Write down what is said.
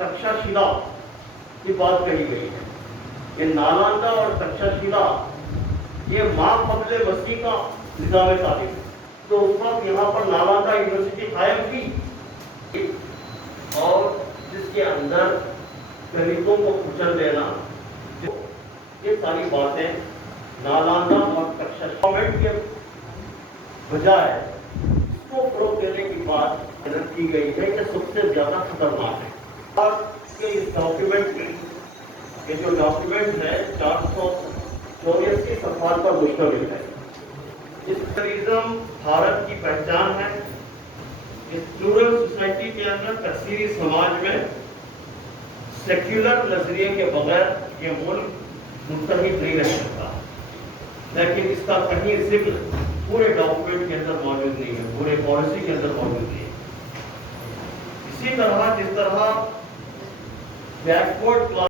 तक्षशिला की बात कही गई है। ये नालंदा और तक्षशिला ये माँ कबले मसीह का निज़ाम तालीम है। तो उस वक्त यहाँ पर नालंदा यूनिवर्सिटी कायम थी और जिसके अंदर दलितों को कुचल देना, ये सारी बातें नालंदा और तक्षशिला के बजाय इसको फरोग देने की बात की गई है कि सबसे ज्यादा खतरनाक है। और इस डॉक्यूमेंट में ये जो डॉक्यूमेंट है 484 सफात पर मुश्तमिल है। इस टूरिज्म भारत की पहचान है। इस प्लूरल सोसाइटी के अंदर तकसीरी समाज में सेक्युलर नजरिए के बगैर ये मुल्क मुस्तहिद नहीं रह सकता, लेकिन इसका कहीं जिक्र पूरे डॉक्यूमेंट के अंदर मौजूद नहीं है, पूरे पॉलिसी के अंदर मौजूद नहीं है। इसी तरह जिस तरह बैकवर्ड